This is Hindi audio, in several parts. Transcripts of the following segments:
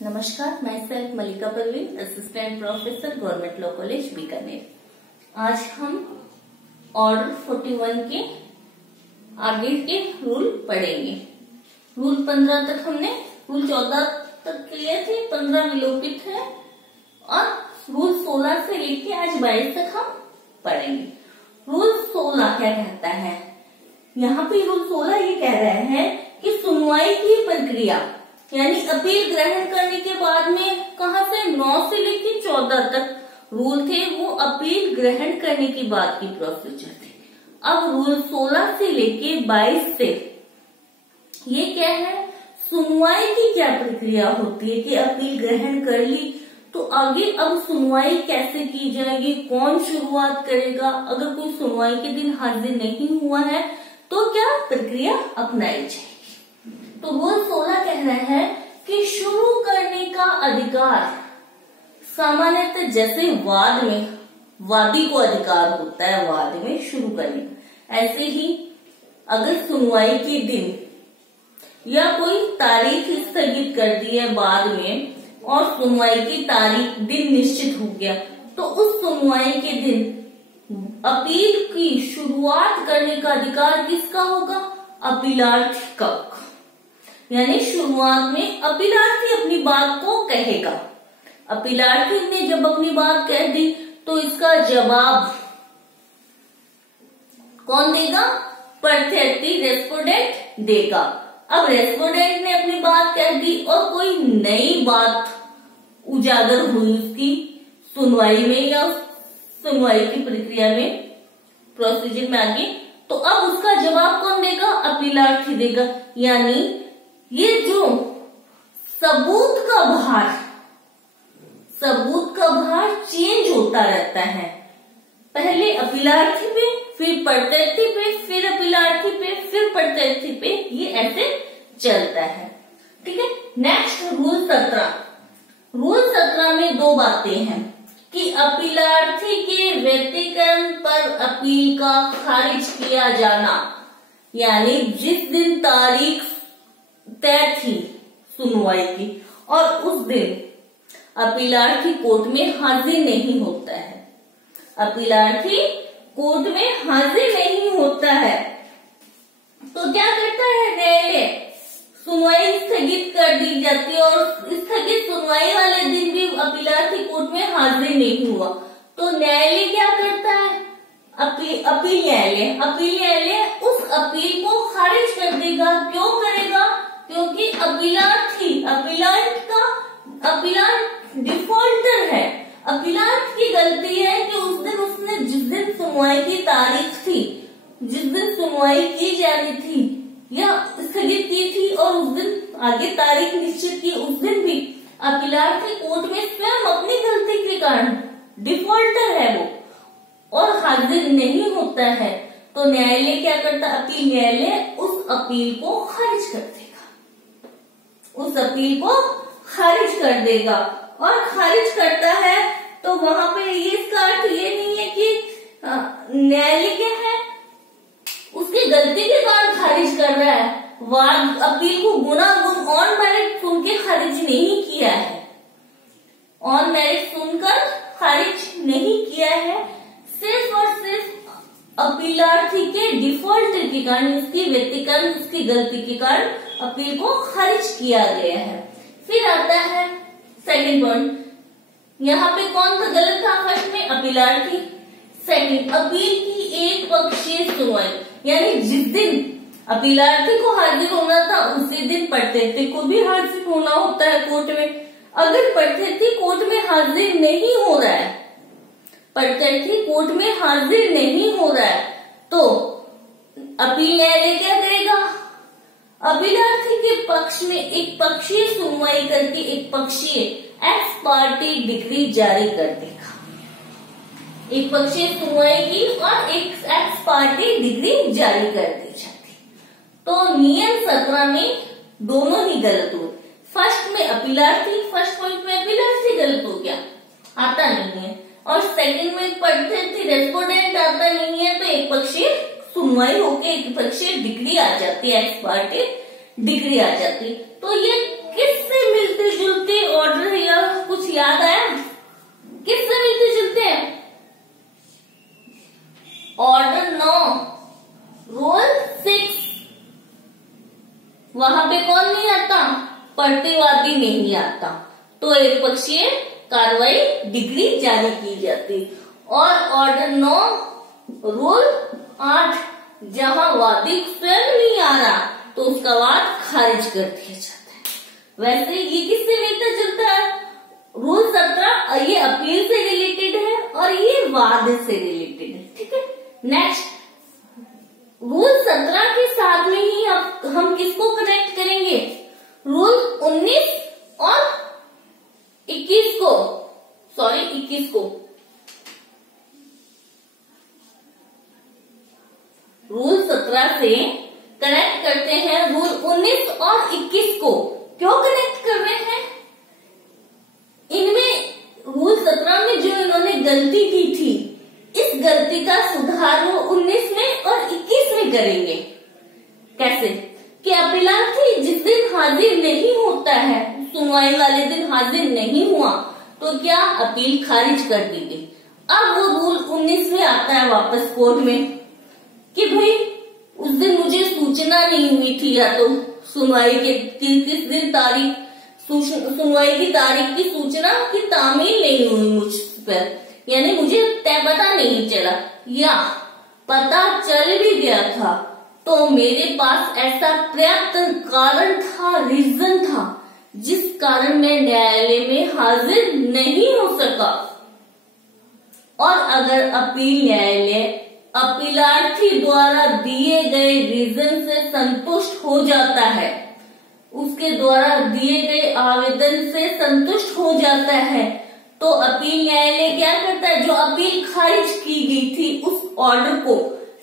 नमस्कार, मैं self Malika Parveen, assistant professor, government law college Bikaner. आज हम ऑर्डर 41 के आगे के रूल पढ़ेंगे। रूल 15 तक हमने, रूल 14 तक लिए थे, 15 विलोपित है और रूल 16 से लेके आज 22 तक हम पढ़ेंगे। रूल 16 क्या कहता है? यहाँ पे रूल 16 ये कह रहे हैं कि सुनवाई की प्रक्रिया यानी अपील ग्रहण करने के बाद में कहा से 9 से लेकर 14 तक रूल थे, वो अपील ग्रहण करने के बाद की प्रोसीजर थे। अब रूल 16 से लेके 22 से ये क्या है, सुनवाई की क्या प्रक्रिया होती है कि अपील ग्रहण कर ली तो आगे अब सुनवाई कैसे की जाएगी, कौन शुरुआत करेगा, अगर कोई सुनवाई के दिन हाजिर नहीं हुआ है तो क्या प्रक्रिया अपनाई जाएगी। तो रूल 16 कह रहे हैं कि शुरू करने का अधिकार सामान्यतः जैसे वाद में वादी को अधिकार होता है वाद में शुरू करने का, ऐसे ही अगर सुनवाई के दिन या कोई तारीख स्थगित कर दी है बाद में और सुनवाई की तारीख दिन निश्चित हो गया तो उस सुनवाई के दिन अपील की शुरुआत करने का अधिकार किसका होगा? अपीलार्थी का। यानी शुरुआत में अपीलार्थी अपनी बात को कहेगा। अपीलार्थी ने जब अपनी बात कह दी तो इसका जवाब कौन देगा? प्रत्यार्थी रेस्पोंडेंट देगा। अब रेस्पोंडेंट ने अपनी बात कह दी और कोई नई बात उजागर हुई उसकी सुनवाई में या सुनवाई की प्रक्रिया में, प्रोसीजर में आगे, तो अब उसका जवाब कौन देगा? अपीलार्थी देगा। यानी ये जो सबूत का भार चेंज होता रहता है, पहले अपीलार्थी पे, फिर प्रत्यार्थी पे, फिर अपीलार्थी पे, फिर प्रत्यार्थी पे, ये ऐसे चलता है। ठीक है। Next rule 17। रूल 17 में दो बातें हैं कि अपीलार्थी के व्यतिक्रम पर अपील का खारिज किया जाना, यानी जिस दिन तारीख तय थी सुनवाई की और उस दिन अपीलार्थी कोर्ट में हाजिर नहीं होता है, अपीलार्थी कोर्ट में हाजिर नहीं होता है तो क्या करता है न्यायालय? सुनवाई स्थगित कर दी जाती है और स्थगित सुनवाई वाले दिन भी अपीलार्थी कोर्ट में हाजिर नहीं हुआ तो न्यायालय क्या करता है? अपील न्यायालय उस अपील को खारिज कर देगा। क्यों करेगा? क्योंकि अपीलांट डिफॉल्टर है, अपीलांट की गलती है कि उस दिन उसने जिस दिन सुनवाई की तारीख थी, जिस दिन सुनवाई की जानी थी या स्थगित की थी और उस दिन आगे तारीख निश्चित की, उस दिन भी अपीलार्थी कोर्ट में स्वयं अपनी गलती के कारण डिफॉल्टर है वो और हाजिर नहीं होता है तो न्यायालय क्या करता? अपील न्यायालय उस अपील को खारिज कर देगा, उस अपील को खारिज कर देगा। और खारिज करता है तो वहां पे ये इसका अर्थ ये नहीं है कि न्यायालय क्या है उसकी गलती के कारण खारिज कर रहा है, वाद अपील को गुना गुण ऑन मेरिट सुन के खारिज नहीं किया है, ऑन मेरिट सुनकर खारिज नहीं किया है, सिर्फ और सिर्फ अपीलार्थी के डिफॉल्ट के कारण, उसकी व्यतिक्रम, उसकी गलती के कारण अपील को खारिज किया गया है। फिर आता है सेकंड पॉइंट, यहाँ पे कौन सा गलत था? फर्स्ट में अपीलार्थी, सेकंड अपील की एक पक्षीय सुनवाई, यानी जिस दिन अपीलार्थी को हाजिर होना था उसी दिन प्रत्यार्थी को भी हाजिर होना होता है कोर्ट में। अगर प्रत्यार्थी कोर्ट में हाजिर नहीं हो रहा है, प्रत्यार्थी कोर्ट में हाजिर नहीं हो रहा है तो अपील न्यायालय क्या करेगा? अपीलार्थी के पक्ष में एक पक्षीय सुनवाई करके एक पक्षीय एक्स पार्टी डिग्री जारी कर देगा। एक पक्षीय सुनवाई की और एक एक्स पार्टी डिग्री जारी कर दी जाती। तो नियम 17 में दोनों ही गलत हुए। फर्स्ट में अपीलार्थी, फर्स्ट पॉइंट में अपीलार्थी गलत हो गया, आता नहीं है, और सेकंड में प्रत्यार्थी रेस्पोंडेंट आता नहीं है तो एक पक्षीय सुनवाई होके एक पक्षीय डिग्री आ जाती है, एक्स पार्टी डिग्री आ जाती। तो ये किससे मिलती जुलती याद आया? किससे मिलते जुलते हैं? Order 9 rule 6। वहां पे कौन नहीं आता? प्रतिवादी नहीं आता, तो एक पक्षीय कार्रवाई डिग्री जारी की जाती। और ऑर्डर 9 रूल 8, जहां वादी स्वयं नहीं आ रहा तो उसका वाद खारिज कर दिया जाता है। वैसे ये किससे मिलता जुलता है? रूल 17 ये अपील से रिलेटेड है और ये वाद से रिलेटेड है। ठीक है, नेक्स्ट रूल 17 के साथ में ही अब हम किसको कनेक्ट करेंगे? रूल 19 और 21 को, सॉरी 21 को। रूल 17 से कनेक्ट करते हैं रूल 19 और 21 को। क्यों कनेक्ट कर रहे हैं? इनमें रूल 17 में जो इन्होंने गलती की थी, इस गलती का सुधार वो 19 में और 21 में करेंगे। कैसे? कि अपीलार्थी जिस दिन हाजिर नहीं होता है, सुनवाई वाले दिन हाजिर नहीं हुआ, तो क्या अपील खारिज कर दी गई। अब वो रूल 19 में आता है वापस कोर्ट में कि भाई उस दिन मुझे सूचना नहीं हुई थी, या तो सुनवाई के किस दिन तारीख, सुनवाई की तारीख की सूचना की तामील नहीं हुई मुझ पर, यानी मुझे तय पता नहीं चला, या पता चल भी गया था तो मेरे पास ऐसा पर्याप्त कारण था, रीजन था, जिस कारण मैं न्यायालय में हाजिर नहीं हो सका। और अगर अपील न्यायालय अपीलार्थी द्वारा दिए गए रीजन से संतुष्ट हो जाता है, उसके द्वारा दिए गए आवेदन से संतुष्ट हो जाता है, तो अपील न्यायालय क्या करता है? जो अपील खारिज की गई थी उस ऑर्डर को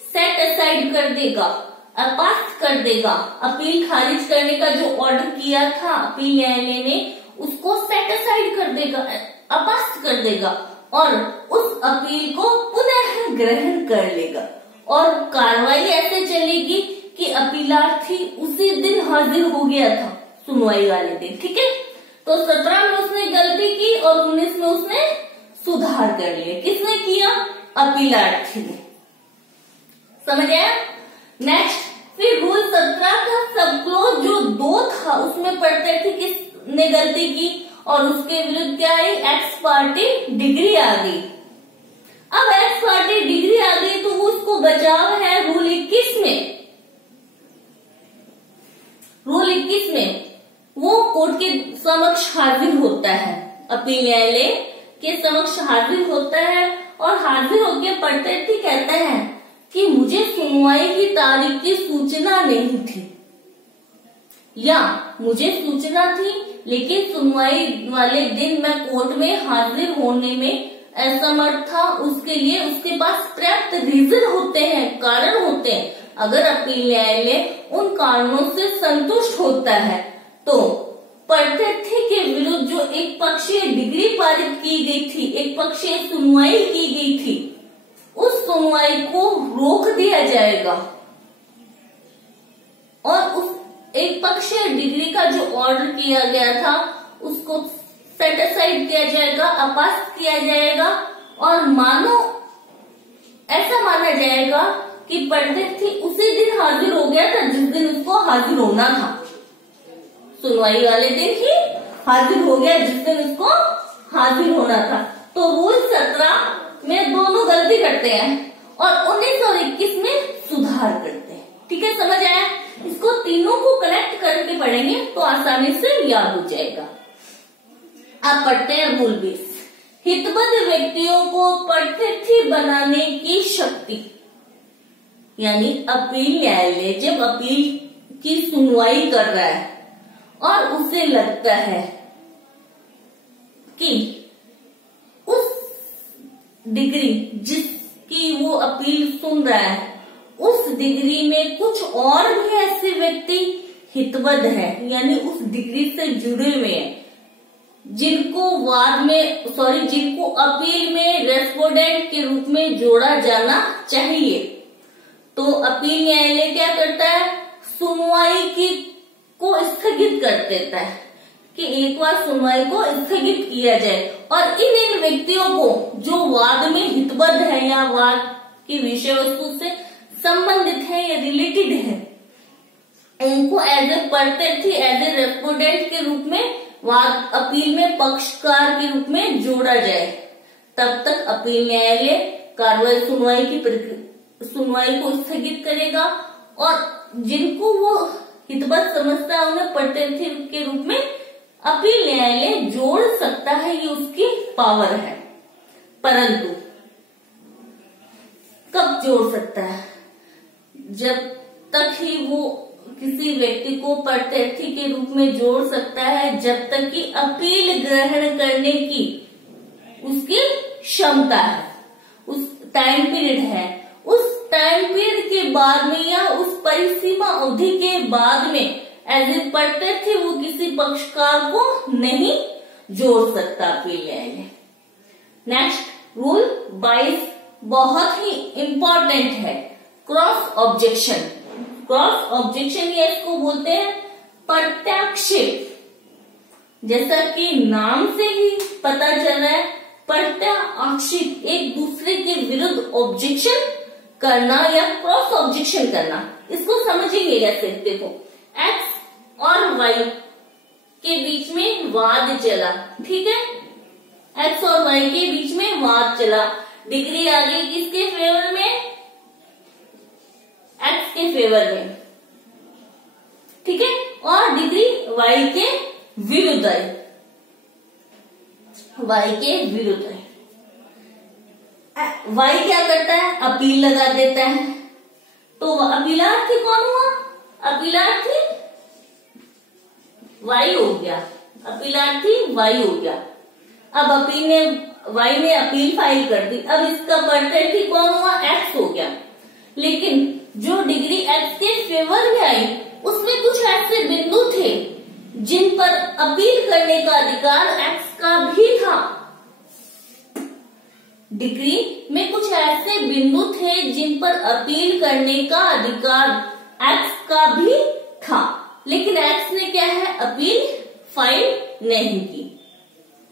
सेट असाइड कर देगा, अपास्त कर देगा। अपील खारिज करने का जो ऑर्डर किया था अपील न्यायालय ने, उसको सेट असाइड कर देगा, अपास्त कर देगा, और उस अपील को पुनः ग्रहण कर लेगा। और कार्रवाई ऐसे चलेगी कि अपीलार्थी उसी दिन हाजिर हो गया था, सुनवाई वाले दिन। ठीक है, तो 17 में उसने गलती की और 19 में उसने सुधार कर लिया। किसने किया? अपीलार्थी ने। समझ आया? नेक्स्ट, फिर रूल 17 का सब क्लोज जो 2 था उसमें पढ़ते थे किसने गलती की और उसके विरुद्ध क्या आई? एक्स पार्टी डिग्री आ गई। अब एक्स पार्टी डिग्री आ गई तो उसको बचाव है रूल 21 में। रूल 21 में वो कोर्ट के समक्ष हाजिर होता है, अपील न्यायालय के समक्ष हाजिर होता है और हाजिर होकर पढ़ते थे कहता है कि मुझे सुनवाई की तारीख की सूचना नहीं थी, या मुझे सूचना थी लेकिन सुनवाई वाले दिन मैं कोर्ट में हाजिर होने में असमर्थ था। उसके लिए उसके पास पर्याप्त रीजन होते हैं, कारण होते हैं। अगर अपील न्यायालय उन कारणों से संतुष्ट होता है तो पढ़ते के विरुद्ध जो एक पक्षीय डिग्री पारित की गई थी, एक पक्षीय सुनवाई की गई थी, उस सुनवाई को रोक दिया जाएगा और उस एक पक्षीय डिग्री का जो ऑर्डर किया गया था उसको सेट असाइड किया जाएगा, अपास्त किया जाएगा, और मानो ऐसा माना जाएगा कि पंडित थी उसी दिन हाजिर हो गया था जिस दिन उसको हाजिर होना था, सुनवाई वाले दिन ही हाजिर हो गया जिस दिन उसको हाजिर होना था। तो रूल 17 में दोनों गलती करते हैं और 19 और 21 में सुधार करते हैं। ठीक है, समझ आया? इसको तीनों को कनेक्ट करके पढ़ेंगे तो आसानी से याद हो जाएगा। आप पढ़ते हैं रूल 20, हितबद्ध व्यक्तियों को प्रतिनिधि बनाने की शक्ति, यानी अपील न्यायालय जब अपील की सुनवाई कर रहा है और उसे लगता है कि उस डिग्री जिसकी वो अपील सुन रहा है उस डिग्री में कुछ और भी ऐसे व्यक्ति हितबद्ध है, यानी उस डिग्री से जुड़े हुए हैं, जिनको जिनको अपील में रेस्पोंडेंट के रूप में जोड़ा जाना चाहिए। तो अपील न्यायालय क्या करता है? सुनवाई को स्थगित कर देता है कि एक बार सुनवाई को स्थगित किया जाए और इन व्यक्तियों को जो वाद में हितबद्ध है या वाद की विषय वस्तु से संबंधित है या रिलेटेड है, इनको एज ए प्रत्यर्थी, एज ए रेस्पोंडेंट के रूप में वाद अपील में पक्षकार के रूप में जोड़ा जाए। तब तक अपील न्यायालय कार्रवाई सुनवाई को स्थगित करेगा और जिनको वो हितबद्ध समझता है उन्हें प्रत्यर्थी के रूप में अपील न्यायालय जोड़ सकता है, ये उसकी पावर है। परंतु कब जोड़ सकता है? जब तक ही वो किसी व्यक्ति को प्रत्यर्थी के रूप में जोड़ सकता है जब तक कि अपील ग्रहण करने की उसकी क्षमता है, उस टाइम पीरियड है। उस टाइम पीरियड के बाद में या उस परिसीमा अवधि के बाद में एज ए प्रत्यर्थी वो किसी पक्षकार को नहीं जोड़ सकता अपील न्यायालय। नेक्स्ट रूल 22 बहुत ही इंपॉर्टेंट है, क्रॉस ऑब्जेक्शन। क्रॉस ऑब्जेक्शन या इसको बोलते हैं प्रत्याक्षेप। जैसा कि नाम से ही पता चल रहा है, प्रत्याक्षेप एक दूसरे के विरुद्ध ऑब्जेक्शन करना या क्रॉस ऑब्जेक्शन करना। इसको समझेंगे कैसे? देखो, एक्स और वाई के बीच में वाद चला, ठीक है, एक्स और वाई के बीच में वाद चला, डिग्री आ गई किसके फेवर में? एक्स के फेवर में, ठीक है, और डिग्री वाई के विरुद्ध आई, वाई के विरुद्ध है। वाई क्या करता है? अपील लगा देता है। तो अपीलार्थी कौन हुआ? अपीलार्थी वाई हो गया, अपीलार्थी वाई हो गया। अब वाई ने अपील फाइल कर दी, अब इसका प्रत्यर्थी कौन हुआ? एक्स हो गया। लेकिन जो डिग्री एक्स के फेवर में आई उसमें कुछ ऐसे बिंदु थे जिन पर अपील करने का अधिकार एक्स का भी था। डिग्री में कुछ ऐसे बिंदु थे जिन पर अपील करने का अधिकार एक्स का भी था, लेकिन एक्स ने क्या है? अपील फाइल नहीं की,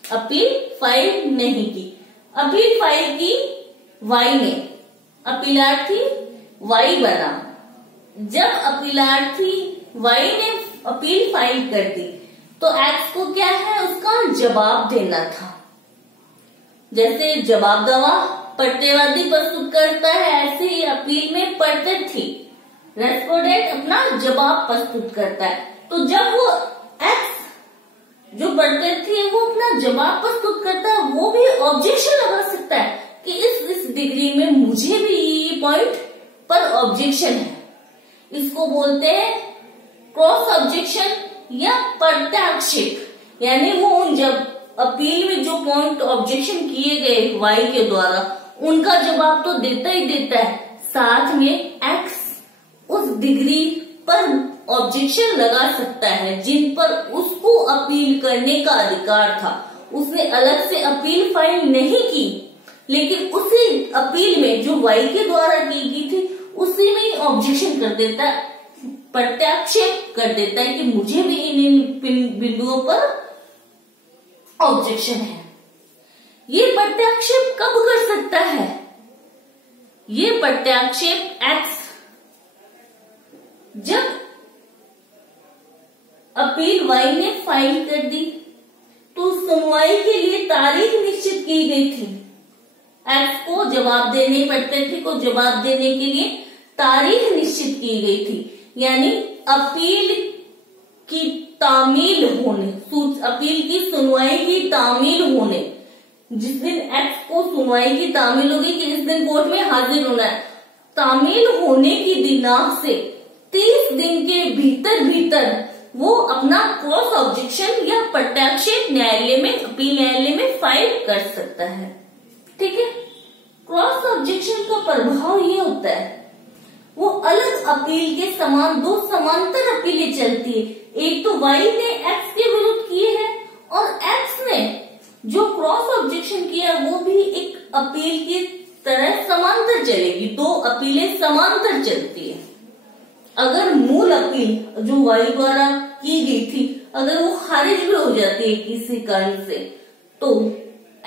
अपील फाइल नहीं की। अपील फाइल की वाई ने, अपीलार्थी वाई बना। जब अपीलार्थी वाई ने अपील फाइल कर दी तो एक्स को क्या है? उसका जवाब देना था। जैसे जवाब गवाह प्रत्यवादी प्रस्तुत करता है, ऐसे ही अपील में प्रत्यर्थी रेस्पोंडेंट अपना जवाब प्रस्तुत करता है। तो जब वो एक्स जो प्रत्यर्थी है वो अपना जवाब प्रस्तुत करता है, वो भी ऑब्जेक्शन लगा सकता है कि इस डिग्री में मुझे भी ये पॉइंट पर ऑब्जेक्शन है। इसको बोलते हैं क्रॉस ऑब्जेक्शन या प्रत्याक्षेप। यानी वो उन जब अपील में जो पॉइंट ऑब्जेक्शन किए गए वाई के द्वारा उनका जवाब तो देता ही देता है, साथ में एक्स उस डिग्री पर ऑब्जेक्शन लगा सकता है जिन पर उसको अपील करने का अधिकार था। उसने अलग से अपील फाइल नहीं की, लेकिन उसी अपील में जो वाई के द्वारा की गई थी उसी में ऑब्जेक्शन कर देता है, प्रत्याक्षेप कर देता है कि मुझे भी इन बिंदुओं पर ऑब्जेक्शन है। ये प्रत्याक्षेप कब कर सकता है? ये प्रत्याक्षेप एक्स जब अपील वाई ने फाइल कर दी तो सुनवाई के लिए तारीख निश्चित की गई थी। एक्स को जवाब देने, प्रत्यर्थी को जवाब देने के लिए तारीख निश्चित की गई थी। यानी अपील की तामील होने, अपील की सुनवाई की तामील होने, जिस दिन एक्स को सुनवाई की तामील होगी कि इस दिन कोर्ट में हाजिर होना है, तामील होने की दिनांक से 30 दिन के भीतर वो अपना क्रॉस ऑब्जेक्शन या प्रत्याक्षेप न्यायालय में, अपील न्यायालय में फाइल कर सकता है। ठीक है, क्रॉस ऑब्जेक्शन का प्रभाव ये होता है, वो अलग अपील के समान दो समांतर अपीलें चलती है। एक तो वाई ने एक्स के विरुद्ध किए है और एक्स ने जो क्रॉस ऑब्जेक्शन किया वो भी एक अपील की तरह समांतर चलेगी, दो अपीलें समांतर चलती है। अगर मूल अपील जो वाई द्वारा की गई थी अगर वो खारिज भी हो जाती है किसी कारण से, तो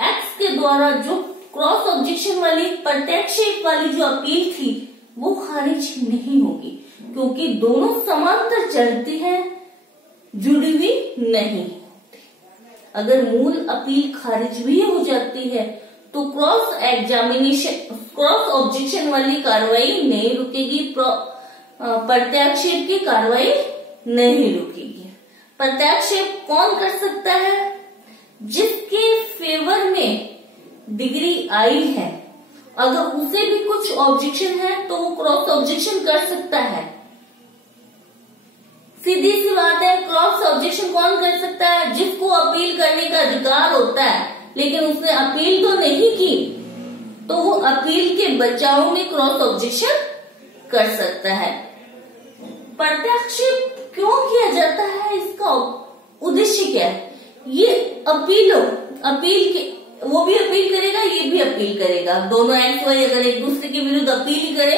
एक्स के द्वारा जो क्रॉस ऑब्जेक्शन वाली प्रत्याक्षेप वाली जो अपील थी वो खारिज नहीं होगी, क्योंकि दोनों समांतर चलती है, जुड़ी हुई नहीं। अगर मूल अपील खारिज भी हो जाती है तो क्रॉस ऑब्जेक्शन वाली कार्रवाई नहीं रुकेगी, प्रत्याक्षेप की कार्रवाई नहीं रुकेगी। प्रत्याक्षेप कौन कर सकता है? जिसके फेवर में डिग्री आई है, अगर उसे भी कुछ ऑब्जेक्शन है तो वो क्रॉस ऑब्जेक्शन कर सकता है। सीधी सी बात है, क्रॉस ऑब्जेक्शन कौन कर सकता है? जिसको अपील करने का अधिकार होता है लेकिन उसने अपील तो नहीं की, तो वो अपील के बचाव में क्रॉस ऑब्जेक्शन कर सकता है। प्रत्याक्षेप क्यों किया जाता है, इसका उद्देश्य क्या है? ये अपील के वो भी अपील करेगा, ये भी अपील करेगा, दोनों एक्स वाई अगर एक दूसरे के विरुद्ध अपील करे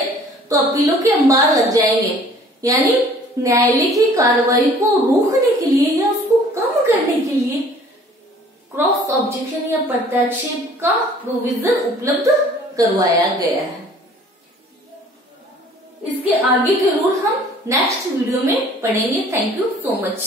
तो अपीलों के अंबार लग जाएंगे, यानी न्यायालय की कार्रवाई को रोकने के लिए या उसको कम करने के लिए क्रॉस ऑब्जेक्शन या प्रत्याक्षेप का प्रोविजन उपलब्ध करवाया गया है। इसके आगे के रूल हम नेक्स्ट वीडियो में पढ़ेंगे। Thank you so much.